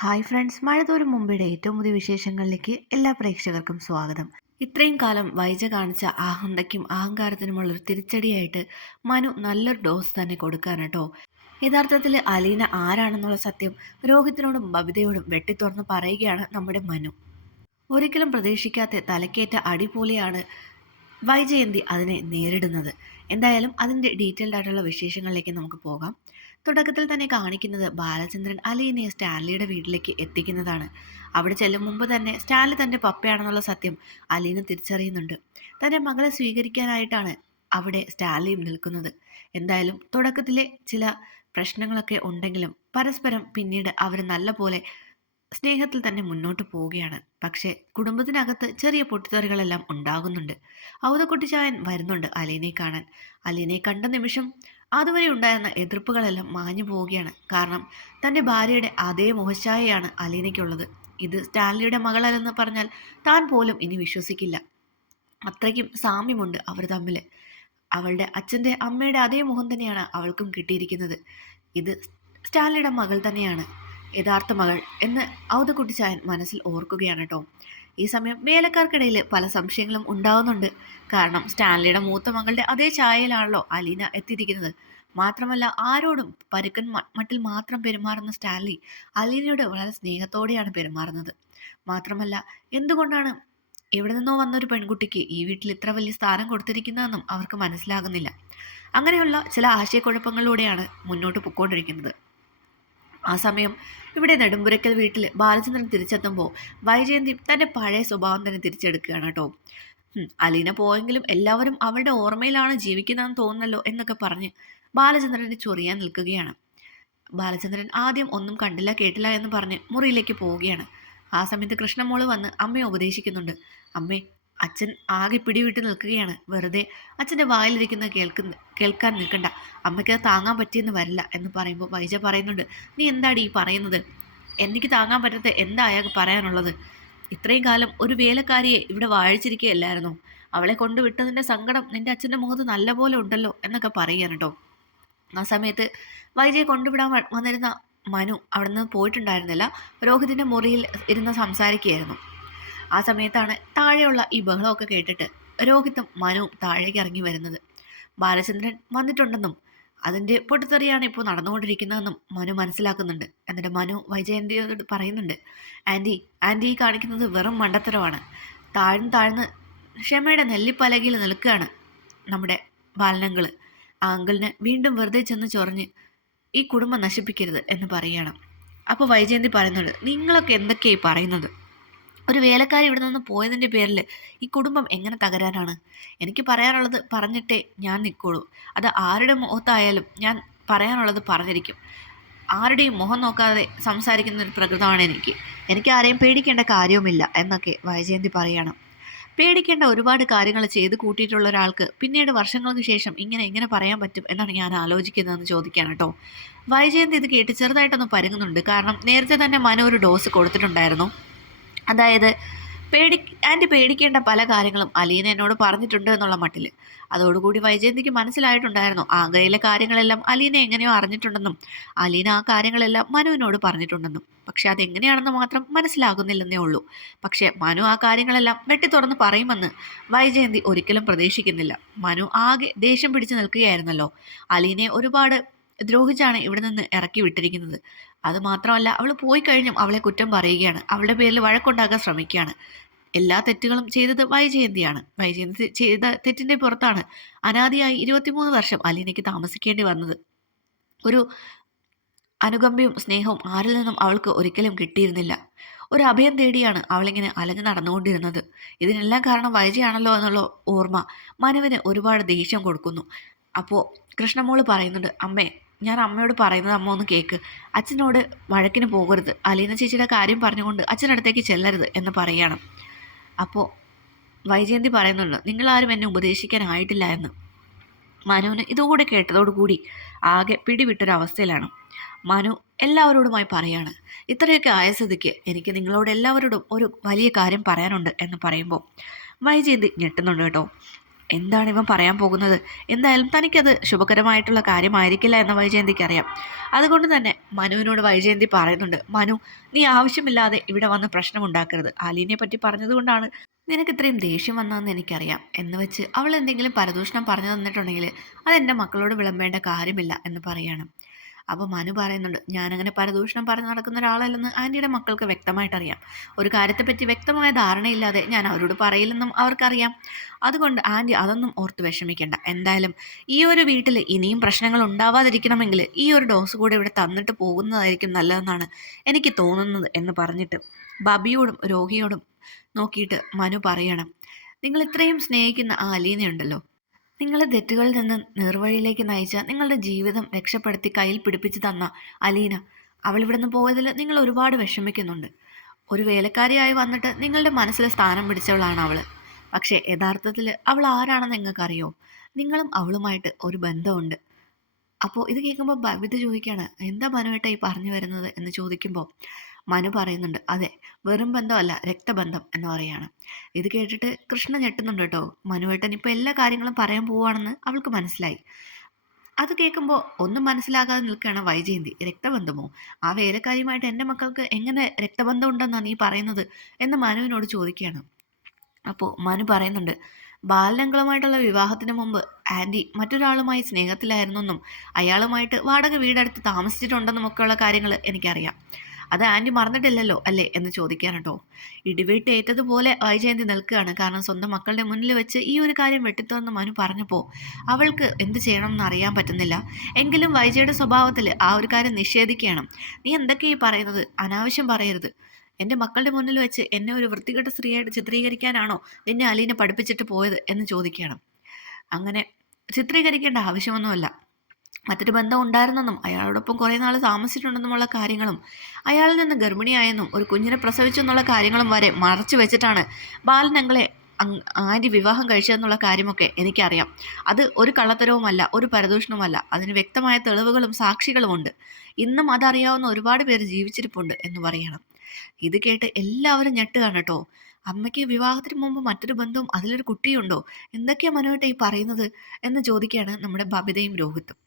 Hi friends, മഴ തോരും മുമ്പയുടെ ഏറ്റവും പുതിയ വിശേഷങ്ങളിലേക്ക് എല്ലാ പ്രേക്ഷകർക്കും സ്വാഗതം. ഇത്രയും കാലം വൈജ കാണിച്ച അഹന്തയ്ക്കും അഹങ്കാരത്തിനുമുള്ളൊരു തിരിച്ചടിയായിട്ട് മനു നല്ലൊരു ഡോസ് തന്നെ കൊടുക്കാനട്ടോ. യഥാർത്ഥത്തിൽ അലീന ആരാണെന്നുള്ള സത്യം രോഹിത്തിനോടും ബബിതയോടും വെട്ടിത്തുറന്ന് പറയുകയാണ് നമ്മുടെ മനു. ഒരിക്കലും പ്രതീക്ഷിക്കാത്ത തലക്കേറ്റ അടി പോലെയാണ് വൈജയന്തി അതിനെ നേരിടുന്നത്. എന്തായാലും അതിൻ്റെ ഡീറ്റെയിൽഡ് ആയിട്ടുള്ള വിശേഷങ്ങളിലേക്ക് നമുക്ക് പോകാം. തുടക്കത്തിൽ തന്നെ കാണിക്കുന്നത് ബാലചന്ദ്രൻ അലീനയെ സ്റ്റാൻലിയുടെ വീട്ടിലേക്ക് എത്തിക്കുന്നതാണ്. അവിടെ ചെല്ലും മുമ്പ് തന്നെ സ്റ്റാൻലി തൻ്റെ പപ്പയാണെന്നുള്ള സത്യം അലീന തിരിച്ചറിയുന്നുണ്ട്. തൻ്റെ മകളെ സ്വീകരിക്കാനായിട്ടാണ് അവിടെ സ്റ്റാൻലിയും നിൽക്കുന്നത്. എന്തായാലും തുടക്കത്തിലെ ചില പ്രശ്നങ്ങളൊക്കെ ഉണ്ടെങ്കിലും പരസ്പരം പിന്നീട് അവർ നല്ല പോലെ സ്നേഹത്തിൽ തന്നെ മുന്നോട്ട് പോവുകയാണ്. പക്ഷേ കുടുംബത്തിനകത്ത് ചെറിയ പൊട്ടിത്തെറികളെല്ലാം ഉണ്ടാകുന്നുണ്ട്. ഔതക്കുട്ടിച്ചായൻ വരുന്നുണ്ട് അലീനയെ കാണാൻ. അലീനയെ കണ്ട നിമിഷം അതുവരെ ഉണ്ടായിരുന്ന എതിർപ്പുകളെല്ലാം മാഞ്ഞു പോവുകയാണ്. കാരണം തൻ്റെ ഭാര്യയുടെ അതേ മുഖഛായയാണ് അലീനയ്ക്കുള്ളത്. ഇത് സ്റ്റാൻലിയുടെ മകളല്ലെന്ന് പറഞ്ഞാൽ താൻ പോലും ഇനി വിശ്വസിക്കില്ല. അത്രയ്ക്കും സാമ്യമുണ്ട് അവർ തമ്മിൽ. അവളുടെ അച്ഛൻ്റെ അമ്മയുടെ അതേ മുഖം തന്നെയാണ് അവൾക്കും കിട്ടിയിരിക്കുന്നത്. ഇത് സ്റ്റാൻലിയുടെ മകൾ തന്നെയാണ്, യഥാർത്ഥ മകൾ എന്ന് ഔതക്കുട്ടിച്ചായൻ മനസ്സിൽ ഓർക്കുകയാണ് കേട്ടോ. ഈ സമയം വേലക്കാർക്കിടയിൽ പല സംശയങ്ങളും ഉണ്ടാവുന്നുണ്ട്. കാരണം സ്റ്റാൻലിയുടെ മൂത്ത മകളുടെ അതേ ചായയിലാണല്ലോ അലീന എത്തിയിരിക്കുന്നത്. മാത്രമല്ല ആരോടും പരുക്കൻ മട്ടിൽ മാത്രം പെരുമാറുന്ന സ്റ്റാൻലി അലീനയോട് വളരെ സ്നേഹത്തോടെയാണ് പെരുമാറുന്നത്. മാത്രമല്ല എന്തുകൊണ്ടാണ് എവിടെ നിന്നോ വന്നൊരു പെൺകുട്ടിക്ക് ഈ വീട്ടിൽ ഇത്ര വലിയ സ്ഥാനം കൊടുത്തിരിക്കുന്നതെന്നും അവർക്ക് മനസ്സിലാകുന്നില്ല. അങ്ങനെയുള്ള ചില ആശയക്കുഴപ്പങ്ങളിലൂടെയാണ് മുന്നോട്ട് പൊയ്ക്കൊണ്ടിരിക്കുന്നത്. ആ സമയം ഇവിടെ നെടുമ്പുരക്കൽ വീട്ടിൽ ബാലചന്ദ്രൻ തിരിച്ചെത്തുമ്പോൾ വൈജയന്തി തൻ്റെ പഴയ സ്വഭാവം തന്നെ തിരിച്ചെടുക്കുകയാണ് കേട്ടോ. അലീന പോയെങ്കിലും എല്ലാവരും അവളുടെ ഓർമ്മയിലാണ് ജീവിക്കുന്നതെന്ന് തോന്നുന്നല്ലോ എന്നൊക്കെ പറഞ്ഞ് ബാലചന്ദ്രനെ ചൊറിയാൻ നിൽക്കുകയാണ്. ബാലചന്ദ്രൻ ആദ്യം ഒന്നും കണ്ടില്ല കേട്ടില്ല എന്ന് പറഞ്ഞ് മുറിയിലേക്ക് പോവുകയാണ്. ആ സമയത്ത് കൃഷ്ണമോള് വന്ന് അമ്മയെ ഉപദേശിക്കുന്നുണ്ട്. അമ്മേ, അച്ഛൻ ആകെ പിടിവിട്ട് നിൽക്കുകയാണ്. വെറുതെ അച്ഛൻ്റെ വായിലിരിക്കുന്ന കേൾക്കാൻ നിൽക്കണ്ട. അമ്മയ്ക്ക് അത് താങ്ങാൻ പറ്റിയെന്ന് വരില്ല എന്ന് പറയുമ്പോൾ വൈജ പറയുന്നുണ്ട്, നീ എന്താടി ഈ പറയുന്നത്? എനിക്ക് താങ്ങാൻ പറ്റാത്ത എന്താ അയാൾക്ക് പറയാനുള്ളത്? ഇത്രയും കാലം ഒരു വേലക്കാരിയെ ഇവിടെ വാഴിച്ചിരിക്കുകയല്ലായിരുന്നോ? അവളെ കൊണ്ടുവിട്ടതിൻ്റെ സങ്കടം നിൻ്റെ അച്ഛൻ്റെ മുഖത്ത് നല്ലപോലെ ഉണ്ടല്ലോ എന്നൊക്കെ പറയുകയാണ് കേട്ടോ. ആ സമയത്ത് വൈജയെ കൊണ്ടുവിടാൻ വന്നിരുന്ന മനു അവിടെ നിന്ന് പോയിട്ടുണ്ടായിരുന്നില്ല. രോഹിതിൻ്റെ മുറിയിൽ ഇരുന്ന് സംസാരിക്കുകയായിരുന്നു. ആ സമയത്താണ് താഴെയുള്ള ഈ ബഹളമൊക്കെ കേട്ടിട്ട് രോഹിത്തും മനുവും താഴേക്ക് ഇറങ്ങി വരുന്നത്. ബാലചന്ദ്രൻ വന്നിട്ടുണ്ടെന്നും അതിൻ്റെ പൊട്ടിത്തെറിയാണ് ഇപ്പോൾ നടന്നുകൊണ്ടിരിക്കുന്നതെന്നും മനു മനസ്സിലാക്കുന്നുണ്ട്. എന്നിട്ട് മനു വൈജയന്തിയോട് പറയുന്നുണ്ട്, ആൻറ്റി കാണിക്കുന്നത് വെറും മണ്ടത്തരമാണ്. താഴ്ന്ന് ക്ഷമയുടെ നെല്ലിപ്പലകയിൽ നിൽക്കുകയാണ് നമ്മുടെ ബാലനങ്കിള്. ആ അങ്കിളിന് വീണ്ടും വെറുതെ ചെന്ന് ചൊറിഞ്ഞ് ഈ കുടുംബം നശിപ്പിക്കരുത് എന്ന് പറയുകയാണ്. അപ്പോൾ വൈജയന്തി പറയുന്നുണ്ട്, നിങ്ങളൊക്കെ എന്തൊക്കെയായി പറയുന്നത്? ഒരു വേലക്കാരി ഇവിടെ നിന്ന് പോയതിൻ്റെ പേരിൽ ഈ കുടുംബം എങ്ങനെ തകരാനാണ്? എനിക്ക് പറയാനുള്ളത് പറഞ്ഞിട്ടേ ഞാൻ നിൽക്കുള്ളൂ. അത് ആരുടെ മുഖത്തായാലും ഞാൻ പറയാനുള്ളത് പറഞ്ഞിരിക്കും. ആരുടെയും മുഖം നോക്കാതെ സംസാരിക്കുന്ന ഒരു പ്രകൃതമാണ് എനിക്ക് ആരെയും പേടിക്കേണ്ട കാര്യവുമില്ല എന്നൊക്കെ വൈജയന്തി പറയണം. പേടിക്കേണ്ട ഒരുപാട് കാര്യങ്ങൾ ചെയ്ത് കൂട്ടിയിട്ടുള്ള ഒരാൾക്ക് പിന്നീട് വർഷങ്ങൾക്ക് ശേഷം എങ്ങനെ പറയാൻ പറ്റും എന്നാണ് ഞാൻ ആലോചിക്കുന്നതെന്ന് ചോദിക്കുകയാണ് കേട്ടോ. വൈജയന്തി ഇത് കേട്ട് ചെറുതായിട്ടൊന്ന് പരുങ്ങുന്നുണ്ട്. കാരണം നേരത്തെ തന്നെ മനു ഒരു ഡോസ് കൊടുത്തിട്ടുണ്ടായിരുന്നു. അതായത് ആൻറ്റി പേടിക്കേണ്ട പല കാര്യങ്ങളും അലീന എന്നോട് പറഞ്ഞിട്ടുണ്ട് എന്നുള്ള മട്ടിൽ. അതോടുകൂടി വൈജയന്തിക്ക് മനസ്സിലായിട്ടുണ്ടായിരുന്നു ആഗ്രയിലെ കാര്യങ്ങളെല്ലാം അലീന എങ്ങനെയോ അറിഞ്ഞിട്ടുണ്ടെന്നും അലീന ആ കാര്യങ്ങളെല്ലാം മനുവിനോട് പറഞ്ഞിട്ടുണ്ടെന്നും. പക്ഷെ അതെങ്ങനെയാണെന്ന് മാത്രം മനസ്സിലാകുന്നില്ലെന്നേ ഉള്ളൂ. പക്ഷേ മനു ആ കാര്യങ്ങളെല്ലാം വെട്ടിത്തുറന്ന് പറയുമെന്ന് വൈജയന്തി ഒരിക്കലും പ്രതീക്ഷിക്കുന്നില്ല. മനു ആകെ ദേഷ്യം പിടിച്ചു നിൽക്കുകയായിരുന്നല്ലോ. അലീനയെ ഒരുപാട് ദ്രോഹിച്ചാണ് ഇവിടെ നിന്ന് ഇറക്കി വിട്ടിരിക്കുന്നത്. അതുമാത്രമല്ല അവൾ പോയി കഴിഞ്ഞും അവളെ കുറ്റം പറയുകയാണ്. അവളുടെ പേരിൽ വഴക്കുണ്ടാക്കാൻ ശ്രമിക്കുകയാണ്. എല്ലാ തെറ്റുകളും ചെയ്തത് വൈജയന്തിയാണ്. വൈജയന്തി ചെയ്ത തെറ്റിൻ്റെ പുറത്താണ് അനാദിയായി 23 വർഷം അലീനയ്ക്ക് താമസിക്കേണ്ടി വന്നത്. ഒരു അനുകമ്പയും സ്നേഹവും ആരിൽ നിന്നും അവൾക്ക് ഒരിക്കലും കിട്ടിയിരുന്നില്ല. ഒരു അഭയം തേടിയാണ് അവളിങ്ങനെ അലഞ്ഞു നടന്നുകൊണ്ടിരുന്നത്. ഇതിനെല്ലാം കാരണം വൈജയാണല്ലോ എന്നുള്ള ഓർമ്മ മനുവിന് ഒരുപാട് ദേഷ്യം കൊടുക്കുന്നു. അപ്പോൾ കൃഷ്ണമോള് പറയുന്നുണ്ട്, അമ്മേ, ഞാൻ അമ്മയോട് പറയുന്നത് അമ്മ ഒന്ന് കേൾക്ക്. അച്ഛനോട് വഴക്കിന് പോകരുത്. അലീന ചേച്ചിയുടെ കാര്യം പറഞ്ഞുകൊണ്ട് അച്ഛനടുത്തേക്ക് ചെല്ലരുത് എന്ന് പറയണം. അപ്പോൾ വൈജയന്തി പറയുന്നുണ്ട്, നിങ്ങളാരും എന്നെ ഉപദേശിക്കാനായിട്ടില്ല എന്ന്. മനുവിന് ഇതുകൂടെ കേട്ടതോടുകൂടി ആകെ പിടിവിട്ടൊരവസ്ഥയിലാണ്. മനു എല്ലാവരോടുമായി പറയാണ്, ഇത്രയൊക്കെ ആയ സ്ഥിതിക്ക് എനിക്ക് നിങ്ങളോട് എല്ലാവരോടും ഒരു വലിയ കാര്യം പറയാനുണ്ട് എന്ന് പറയുമ്പോൾ വൈജയന്തി ഞെട്ടുന്നുണ്ട് കേട്ടോ. എന്താണ് ഇവൻ പറയാൻ പോകുന്നത്? എന്തായാലും തനിക്കത് ശുഭകരമായിട്ടുള്ള കാര്യമായിരിക്കില്ല എന്ന് വൈജയന്തിക്ക് അറിയാം. അതുകൊണ്ട് തന്നെ മനുവിനോട് വൈജയന്തി പറയുന്നുണ്ട്, മനു, നീ ആവശ്യമില്ലാതെ ഇവിടെ വന്ന് പ്രശ്നമുണ്ടാക്കരുത്. ആലീനെ പറ്റി പറഞ്ഞതുകൊണ്ടാണ് നിനക്ക് ഇത്രയും ദേഷ്യം വന്നതെന്ന് എനിക്കറിയാം. എന്ന് വെച്ച് അവൾ എന്തെങ്കിലും പരദൂഷണം പറഞ്ഞു തന്നിട്ടുണ്ടെങ്കിൽ അത് എൻ്റെ മക്കളോട് വിളമ്പേണ്ട കാര്യമില്ല എന്ന് പറയാണ്. അപ്പോൾ മനു പറയുന്നുണ്ട്, ഞാനങ്ങനെ പരദൂഷണം പറഞ്ഞ് നടക്കുന്ന ഒരാളല്ലെന്ന് ആൻറ്റിയുടെ മക്കൾക്ക് വ്യക്തമായിട്ടറിയാം. ഒരു കാര്യത്തെപ്പറ്റി വ്യക്തമായ ധാരണയില്ലാതെ ഞാൻ അവരോട് പറയില്ലെന്നും അവർക്കറിയാം. അതുകൊണ്ട് ആൻറ്റി അതൊന്നും ഓർത്ത് വിഷമിക്കേണ്ട. എന്തായാലും ഈ ഒരു വീട്ടിൽ ഇനിയും പ്രശ്നങ്ങൾ ഉണ്ടാവാതിരിക്കണമെങ്കിൽ ഈ ഒരു ഡോസ് കൂടെ ഇവിടെ തന്നിട്ട് പോകുന്നതായിരിക്കും നല്ലതെന്നാണ് എനിക്ക് തോന്നുന്നത് എന്ന് പറഞ്ഞിട്ട് ബബിയോടും രോഹിയോടും നോക്കിയിട്ട് മനു പറയണം, നിങ്ങൾ ഇത്രയും സ്നേഹിക്കുന്ന ആ അലീനയുണ്ടല്ലോ, നിങ്ങളെ തെറ്റുകളിൽ നിന്ന് നേർവഴിയിലേക്ക് നയിച്ച, നിങ്ങളുടെ ജീവിതം രക്ഷപ്പെടുത്തി കയ്യിൽ പിടിപ്പിച്ച് തന്ന അലീന, അവൾ ഇവിടെ നിന്ന് പോയതിൽ നിങ്ങൾ ഒരുപാട് വിഷമിക്കുന്നുണ്ട്. ഒരു വേലക്കാരിയായി വന്നിട്ട് നിങ്ങളുടെ മനസ്സിൽ സ്ഥാനം പിടിച്ചവളാണ് അവൾ. പക്ഷേ യഥാർത്ഥത്തിൽ അവൾ ആരാണെന്ന് നിങ്ങൾക്കറിയോ? നിങ്ങളും അവളുമായിട്ട് ഒരു ബന്ധമുണ്ട്. അപ്പോൾ ഇത് കേൾക്കുമ്പോൾ ബബിത ചോദിക്കുകയാണ്, എന്താ മനുവേട്ട ഈ പറഞ്ഞു വരുന്നത് എന്ന് ചോദിക്കുമ്പോൾ മനു പറയുന്നുണ്ട്, അതെ, വെറും ബന്ധമല്ല, രക്തബന്ധം എന്ന് പറയാണ്. ഇത് കേട്ടിട്ട് കൃഷ്ണ ഞെട്ടുന്നുണ്ട് കേട്ടോ. മനുവേട്ടൻ ഇപ്പോൾ എല്ലാ കാര്യങ്ങളും പറയാൻ പോവുകയാണെന്ന് അവൾക്ക് മനസ്സിലായി. അത് കേൾക്കുമ്പോൾ ഒന്നും മനസ്സിലാകാതെ നിൽക്കുകയാണ് വൈജയന്തി. രക്തബന്ധമോ? ആ വേലക്കാരിയുമായിട്ട് എൻ്റെ മക്കൾക്ക് എങ്ങനെ രക്തബന്ധം ഉണ്ടെന്നാണ് നീ പറയുന്നത് എന്ന് മനുവിനോട് ചോദിക്കുകയാണ്. അപ്പോൾ മനു പറയുന്നുണ്ട്, ബാലനങ്ങളുമായിട്ടുള്ള വിവാഹത്തിന് മുമ്പ് ആൻറ്റി മറ്റൊരാളുമായി സ്നേഹത്തിലായിരുന്നെന്നും അയാളുമായിട്ട് വാടക വീടെടുത്ത് താമസിച്ചിട്ടുണ്ടെന്നുമൊക്കെയുള്ള കാര്യങ്ങൾ എനിക്കറിയാം. അത് ആൻറ്റി മറന്നിട്ടില്ലല്ലോ അല്ലേ എന്ന് ചോദിക്കാൻ കേട്ടോ. ഇടിവെട്ടേറ്റതുപോലെ വൈജയന്തി നിൽക്കുകയാണ്. കാരണം സ്വന്തം മക്കളുടെ മുന്നിൽ വെച്ച് ഈ ഒരു കാര്യം വെട്ടിത്തുറന്ന് മനു പറഞ്ഞപ്പോൾ അവൾക്ക് എന്ത് ചെയ്യണമെന്ന് അറിയാൻ പറ്റുന്നില്ല. എങ്കിലും വൈജയുടെ സ്വഭാവത്തിൽ ആ ഒരു കാര്യം നിഷേധിക്കുകയാണ്. നീ എന്തൊക്കെയാ പറയുന്നത്? അനാവശ്യം പറയരുത്. എൻ്റെ മക്കളുടെ മുന്നിൽ വെച്ച് എന്നെ ഒരു വൃത്തികെട്ട സ്ത്രീയായിട്ട് ചിത്രീകരിക്കാനാണോ നിന്നെ അലീന പഠിപ്പിച്ചിട്ട് പോയത് എന്ന് ചോദിക്കുകയാണ്. അങ്ങനെ ചിത്രീകരിക്കേണ്ട ആവശ്യമൊന്നുമല്ല. മറ്റൊരു ബന്ധം ഉണ്ടായിരുന്നെന്നും അയാളോടൊപ്പം കുറേ നാൾ താമസിച്ചിട്ടുണ്ടെന്നുമുള്ള കാര്യങ്ങളും അയാളിൽ നിന്ന് ഗർഭിണിയായെന്നും ഒരു കുഞ്ഞിനെ പ്രസവിച്ചു എന്നുള്ള കാര്യങ്ങളും വരെ മറച്ചു വെച്ചിട്ടാണ് ബാലനങ്ങളെ ആൻറ്റി വിവാഹം കഴിച്ചതെന്നുള്ള കാര്യമൊക്കെ എനിക്കറിയാം. അത് ഒരു കള്ളത്തരവുമല്ല, ഒരു പരദൂഷണവുമല്ല. അതിന് വ്യക്തമായ തെളിവുകളും സാക്ഷികളുമുണ്ട്. ഇന്നും അതറിയാവുന്ന ഒരുപാട് പേര് ജീവിച്ചിരിപ്പുണ്ട് എന്ന് പറയണം. ഇത് കേട്ട് എല്ലാവരും ഞെട്ടുകയാണ് കേട്ടോ. അമ്മയ്ക്ക് വിവാഹത്തിന് മുമ്പ് മറ്റൊരു ബന്ധവും അതിലൊരു കുട്ടിയുണ്ടോ? എന്തൊക്കെയാ മനുവേട്ട ഈ പറയുന്നത് എന്ന് ചോദിക്കുകയാണ് നമ്മുടെ ബബിതയും രോഹിത്തും.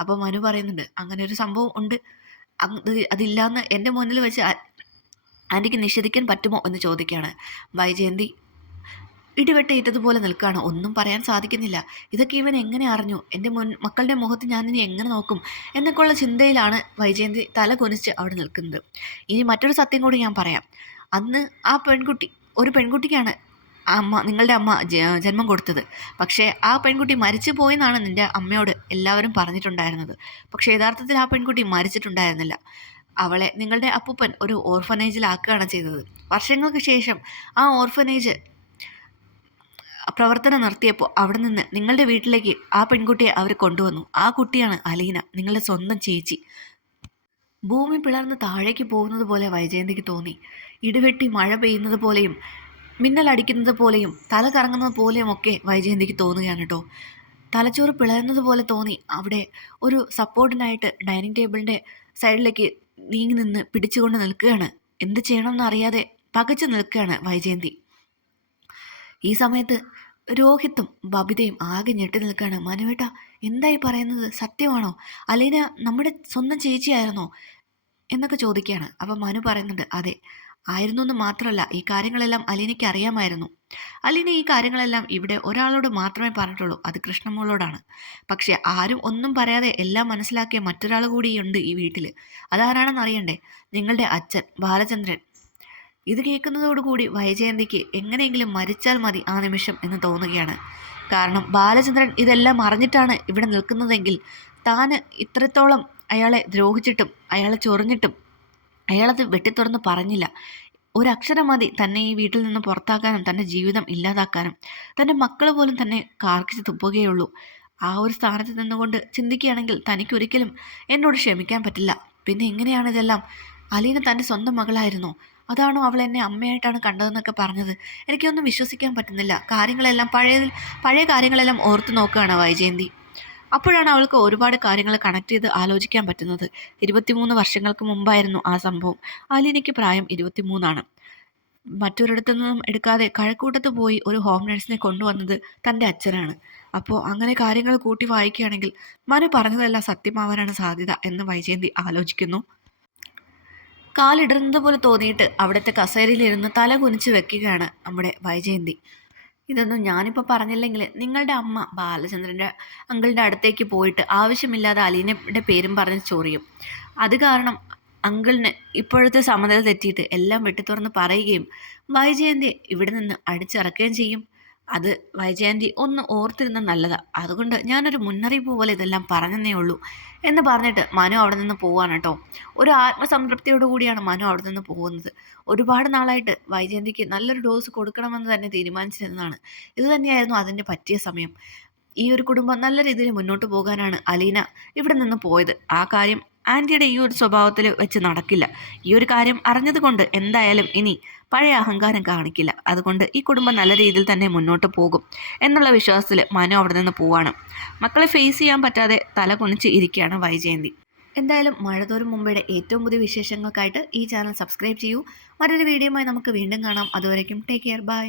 അപ്പോൾ മനു പറയുന്നുണ്ട്, അങ്ങനെ ഒരു സംഭവം ഉണ്ട്. അതില്ലാന്ന് എൻ്റെ മുന്നിൽ വെച്ച് ആൻറ്റിക്ക് നിഷേധിക്കാൻ പറ്റുമോ എന്ന് ചോദിക്കുകയാണ്. വൈജയന്തി ഇടിവെട്ടേറ്റതുപോലെ നിൽക്കുകയാണ്. ഒന്നും പറയാൻ സാധിക്കുന്നില്ല. ഇതൊക്കെ ഇവൻ എങ്ങനെ അറിഞ്ഞു? എൻ്റെ മക്കളുടെ മുഖത്ത് ഞാനിനി എങ്ങനെ നോക്കും എന്നൊക്കെയുള്ള ചിന്തയിലാണ് വൈജയന്തി തല കുനിച്ച് അവിടെ നിൽക്കുന്നത്. ഇനി മറ്റൊരു സത്യം കൂടി ഞാൻ പറയാം. അന്ന് ആ പെൺകുട്ടി, ഒരു പെൺകുട്ടിക്കാണ് നിങ്ങളുടെ അമ്മ ജന്മം കൊടുത്തത്. പക്ഷേ ആ പെൺകുട്ടി മരിച്ചു പോയെന്നാണ് നിൻ്റെ അമ്മയോട് എല്ലാവരും പറഞ്ഞിട്ടുണ്ടായിരുന്നത്. പക്ഷേ യഥാർത്ഥത്തിൽ ആ പെൺകുട്ടി മരിച്ചിട്ടുണ്ടായിരുന്നില്ല. അവളെ നിങ്ങളുടെ അപ്പൂപ്പൻ ഒരു ഓർഫനേജിലാക്കുകയാണ് ചെയ്തത്. വർഷങ്ങൾക്ക് ശേഷം ആ ഓർഫനേജ് പ്രവർത്തനം നിർത്തിയപ്പോൾ അവിടെ നിന്ന് നിങ്ങളുടെ വീട്ടിലേക്ക് ആ പെൺകുട്ടിയെ അവർ കൊണ്ടുവന്നു. ആ കുട്ടിയാണ് അലീന, നിങ്ങളുടെ സ്വന്തം ചേച്ചി. ഭൂമി പിളർന്ന് താഴേക്ക് പോകുന്നത് പോലെ വൈജയന്തിക്ക് തോന്നി. ഇടിവെട്ടി മഴ പെയ്യുന്നത് പോലെയും മിന്നലടിക്കുന്നത് പോലെയും തല കറങ്ങുന്നത് പോലെയും ഒക്കെ വൈജയന്തിക്ക് തോന്നുകയാണ് കേട്ടോ. തലച്ചോറ് പിളരുന്നത് പോലെ തോന്നി. അവിടെ ഒരു സപ്പോർട്ടിനായിട്ട് ഡൈനിങ് ടേബിളിൻ്റെ സൈഡിലേക്ക് നീങ്ങി നിന്ന് പിടിച്ചുകൊണ്ട് നിൽക്കുകയാണ്. എന്ത് ചെയ്യണമെന്ന് അറിയാതെ പകച്ചു നിൽക്കുകയാണ് വൈജയന്തി. ഈ സമയത്ത് രോഹിത്തും ബബിതയും ആകെ ഞെട്ടി നിൽക്കുകയാണ്. മനുവേട്ട, എന്തായി പറയുന്നത്? സത്യമാണോ? അലീന നമ്മുടെ സ്വന്തം ചേച്ചിയായിരുന്നോ എന്നൊക്കെ ചോദിക്കുകയാണ്. അപ്പം മനു പറയുന്നുണ്ട്, അതെ, ആയിരുന്നു എന്ന് മാത്രമല്ല, ഈ കാര്യങ്ങളെല്ലാം അലീനയ്ക്ക് അറിയാമായിരുന്നു. അലീന ഈ കാര്യങ്ങളെല്ലാം ഇവിടെ ഒരാളോട് മാത്രമേ പറഞ്ഞിട്ടുള്ളൂ, അത് കൃഷ്ണമോളോടാണ്. പക്ഷെ ആരും ഒന്നും പറയാതെ എല്ലാം മനസ്സിലാക്കിയ മറ്റൊരാൾ കൂടിയുണ്ട് ഈ വീട്ടിൽ. അതാരാണെന്ന് അറിയണ്ടേ? നിങ്ങളുടെ അച്ഛൻ ബാലചന്ദ്രൻ. ഇത് കേൾക്കുന്നതോടുകൂടി വൈജയന്തിക്ക് എങ്ങനെയെങ്കിലും മരിച്ചാൽ മതി ആ നിമിഷം എന്ന് തോന്നുകയാണ്. കാരണം ബാലചന്ദ്രൻ ഇതെല്ലാം അറിഞ്ഞിട്ടാണ് ഇവിടെ നിൽക്കുന്നതെങ്കിൽ താൻ ഇത്രത്തോളം അയാളെ ദ്രോഹിച്ചിട്ടും അയാളെ ചൊറിഞ്ഞിട്ടും അയാളത് വെട്ടിത്തുറന്ന് പറഞ്ഞില്ല. ഒരക്ഷരം മതി തന്നെ ഈ വീട്ടിൽ നിന്ന് പുറത്താക്കാനും തൻ്റെ ജീവിതം ഇല്ലാതാക്കാനും. തൻ്റെ മക്കൾ പോലും തന്നെ കാർക്കിച്ച് തുപ്പുകയുള്ളൂ. ആ ഒരു സ്ഥാനത്ത് നിന്നുകൊണ്ട് ചിന്തിക്കുകയാണെങ്കിൽ തനിക്കൊരിക്കലും എന്നോട് ക്ഷമിക്കാൻ പറ്റില്ല. പിന്നെ എങ്ങനെയാണ് ഇതെല്ലാം? അലീന തൻ്റെ സ്വന്തം മകളായിരുന്നോ? അതാണോ അവൾ എന്നെ അമ്മയായിട്ടാണ് കണ്ടതെന്നൊക്കെ പറഞ്ഞത്? എനിക്കൊന്നും വിശ്വസിക്കാൻ പറ്റുന്നില്ല. കാര്യങ്ങളെല്ലാം പഴയ കാര്യങ്ങളെല്ലാം ഓർത്ത് നോക്കുകയാണ് വൈജയന്തി. അപ്പോഴാണ് അവൾക്ക് ഒരുപാട് കാര്യങ്ങൾ കണക്ട് ചെയ്ത് ആലോചിക്കാൻ പറ്റുന്നത്. 23 വർഷങ്ങൾക്ക് മുമ്പായിരുന്നു ആ സംഭവം. അലീനയ്ക്ക് പ്രായം 23. മറ്റൊരിടത്തു നിന്നും എടുക്കാതെ കഴക്കൂട്ടത്ത് പോയി ഒരു ഹോം നഴ്സിനെ കൊണ്ടുവന്നത് തൻ്റെ അച്ഛനാണ്. അപ്പോൾ അങ്ങനെ കാര്യങ്ങൾ കൂട്ടി വായിക്കുകയാണെങ്കിൽ മനു പറഞ്ഞതെല്ലാം സത്യമാവാനാണ് സാധ്യത എന്ന് വൈജയന്തി ആലോചിക്കുന്നു. കാലിടറുന്നത് പോലെ തോന്നിയിട്ട് അവിടുത്തെ കസേരയിലിരുന്ന് തല കുനിച്ച് വെക്കുകയാണ് നമ്മുടെ വൈജയന്തി. ഇതൊന്നും ഞാനിപ്പോൾ പറഞ്ഞില്ലെങ്കിൽ നിങ്ങളുടെ അമ്മ ബാലചന്ദ്രൻ്റെ അങ്കിളിൻ്റെ അടുത്തേക്ക് പോയിട്ട് ആവശ്യമില്ലാതെ അലീനയുടെ പേരും പറഞ്ഞ് ചൊറിയും. അത് കാരണം അങ്കിളിന് ഇപ്പോഴത്തെ സമനില തെറ്റിയിട്ട് എല്ലാം വെട്ടിത്തുറന്ന് പറയുകയും വൈജയന്തിയെ ഇവിടെ നിന്ന് അടിച്ചിറക്കുകയും ചെയ്യും. അത് വൈജയന്തി ഒന്ന് ഓർത്തിരുന്ന നല്ലതാ. അതുകൊണ്ട് ഞാനൊരു മുന്നറിയിപ്പ് പോലെ ഇതെല്ലാം പറഞ്ഞതേ ഉള്ളൂ എന്ന് പറഞ്ഞിട്ട് മനു അവിടെ നിന്ന് പോവാണ് കേട്ടോ. ഒരു ആത്മസംതൃപ്തിയോടു കൂടിയാണ് മനു അവിടെ നിന്ന് പോകുന്നത്. ഒരുപാട് നാളായിട്ട് വൈജയന്തിക്ക് നല്ലൊരു ഡോസ് കൊടുക്കണമെന്ന് തന്നെ തീരുമാനിച്ചിരുന്നതാണ്. ഇത് തന്നെയായിരുന്നു അതിൻ്റെ പറ്റിയ സമയം. ഈ ഒരു കുടുംബം നല്ല രീതിയിൽ മുന്നോട്ട് പോകാനാണ് അലീന ഇവിടെ നിന്ന് പോയത്. ആ കാര്യം ആൻറ്റിയുടെ ഈ ഒരു സ്വഭാവത്തിൽ വെച്ച് നടക്കില്ല. ഈ ഒരു കാര്യം അറിഞ്ഞതുകൊണ്ട് എന്തായാലും ഇനി പഴയ അഹങ്കാരം കാണിക്കില്ല. അതുകൊണ്ട് ഈ കുടുംബം നല്ല രീതിയിൽ തന്നെ മുന്നോട്ട് പോകും എന്നുള്ള വിശ്വാസത്തിൽ മനു അവിടെ നിന്ന് പോവാണ്. മക്കളെ ഫേസ് ചെയ്യാൻ പറ്റാതെ തല കുനിച്ച് ഇരിക്കുകയാണ് വൈജയന്തി. എന്തായാലും മഴ തോരും മുമ്പയുടെ ഏറ്റവും പുതിയ വിശേഷങ്ങൾക്കായിട്ട് ഈ ചാനൽ സബ്സ്ക്രൈബ് ചെയ്യൂ. മറ്റൊരു വീഡിയോയുമായി നമുക്ക് വീണ്ടും കാണാം. അതുവരേക്കും ടേക്ക് കെയർ, ബൈ.